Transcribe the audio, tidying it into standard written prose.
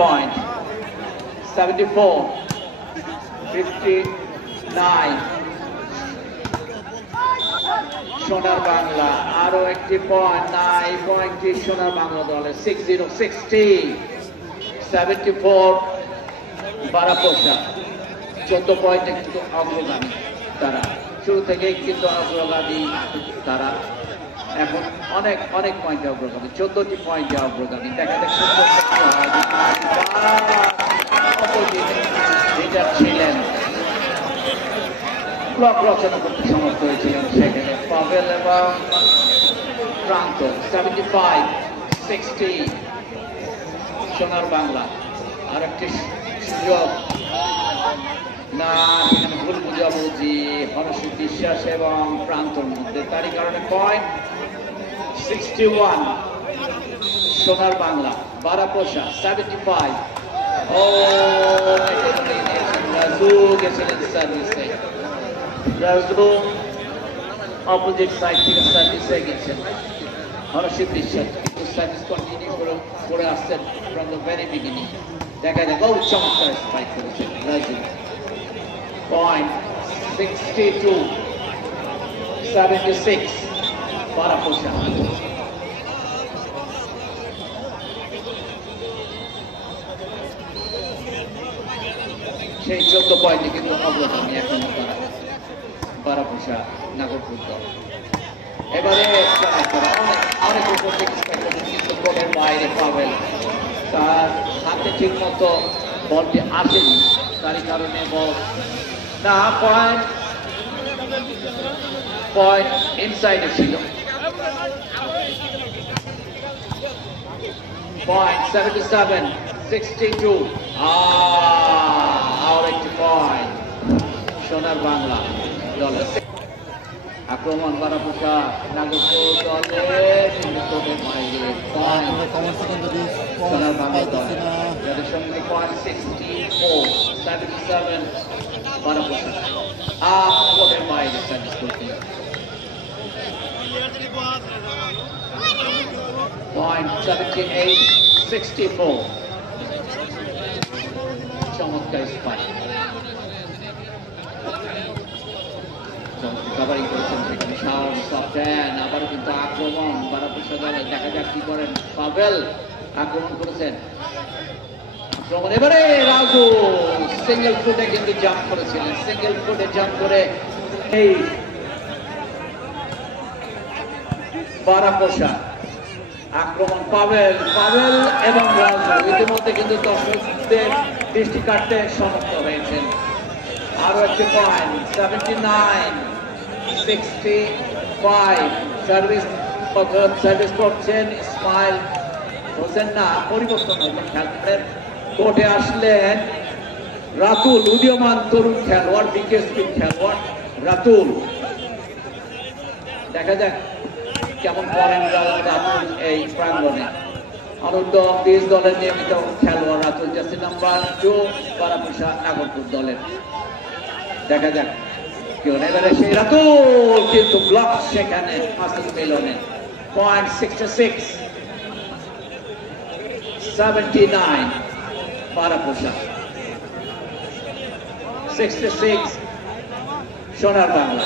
point. 74-59. সোনার বাংলা আরো একটি পয়েন্ট না, এই পয়েন্টটি সোনার বাংলা দলের। 60-60, 74 বারাপোষা। 14 পয়েন্টে কিন্তু অগ্রগামী তারা, শুরু থেকেই কিন্তু অগ্রগামী তারা, এখন অনেক অনেক পয়েন্টে অগ্রগামী, 14টি পয়েন্টে অগ্রগামী। দেখা যাচ্ছে ছিলেন, ব্লক রচনা করতে সমর্থ হয়েছিলেন সেখানে পাভেল এবং প্রান্ত। 75-60 সোনার বাংলা। আর একটি সুযোগ না, সেখানে ভুল বুঝাবুঝি হরষিত বিশ্বাস এবং প্রান্তর মধ্যে, তারই কারণে পয়েন্ট। 61 সোনার বাংলা। বারাপোষা 75। ও রাজু গেছিলেন সার্ভিসে, রাজু অপোজিট সাইড থেকে সার্ভিসে গেছেন। হরষিত বিশ্বাস কিন্তু সার্ভিস কন্টিনিউ করে আসছেন ফ্রম দ্য ভেরি বিগিনিং। দেখা যায় বহু চমৎকার স্ট্রাইক করেছেন রাজু। Point 62-76 বারাপোষা। সেই 14 পয়েন্টে কিন্তু অগ্রগামী এখন তারা বারাপোষা নাগরপুর দল। এবারে অনেক উপর থেকে কিন্তু বলের বাইরে পাবেন, তার হাতে ঠিক মতো বলটি আসেনি, তারই কারণে বল না, পয়েন্ট ইনসাইডে ছিল। Point 77-62, আর একটি পয়েন্ট সোনার বাংলা দলের। আক্রমণ বারাপোষা নাগরপুর দলের বাইরে সোনার বাংলা দল, যাদের সঙ্গে পয়েন্ট 64-77 বারাপোষা কোর্টের বাইরে সার্ভিস করতে। Point 78-64 চমৎকার স্পাইক, কভারিং করেছেন সেখানে আবারও কিন্তু আক্রমণ বারাপোষা দলে। দেখা যাক কি করেন। পাভেল আক্রমণ করেছেন, আক্রমণ এবারে রাজু সিঙ্গেল ফুটে কিন্তু জাম্প করেছিলেন, সিঙ্গেল ফুটে জাম্প করে এই বারাপোষা আক্রমণ। পাভেল এবং রাজু ইতিমধ্যে কিন্তু দর্শকদের দৃষ্টি কাটতে সমর্থ হয়েছেন। আরো একটি পয়েন্ট 79-65 সার্ভিস করছেন ইসমাইল হোসেন। না, পরিবর্তন হলেন খেলোয়াড়ের, কোর্টে আসলেন রাতুল, উদীয়মান তরুণ খেলোয়াড়, বিকেএসপির খেলোয়াড় রাতুল। দেখা যাক কেমন করেন রাতুল এই প্রাঙ্গনে। অনুর্ধ 20 দলের নিয়মিত খেলোয়াড় রাতুল, জার্সি নাম্বার 2 বারাপোষা নাগরপুর দলের। দেখা যাক কি হলো। এবারে সেই রাতুল কিন্তু ব্লক সেখানে মাসুদ মিলনে। Point 66-79 বারাপোষা। 66 সোনার বাংলা।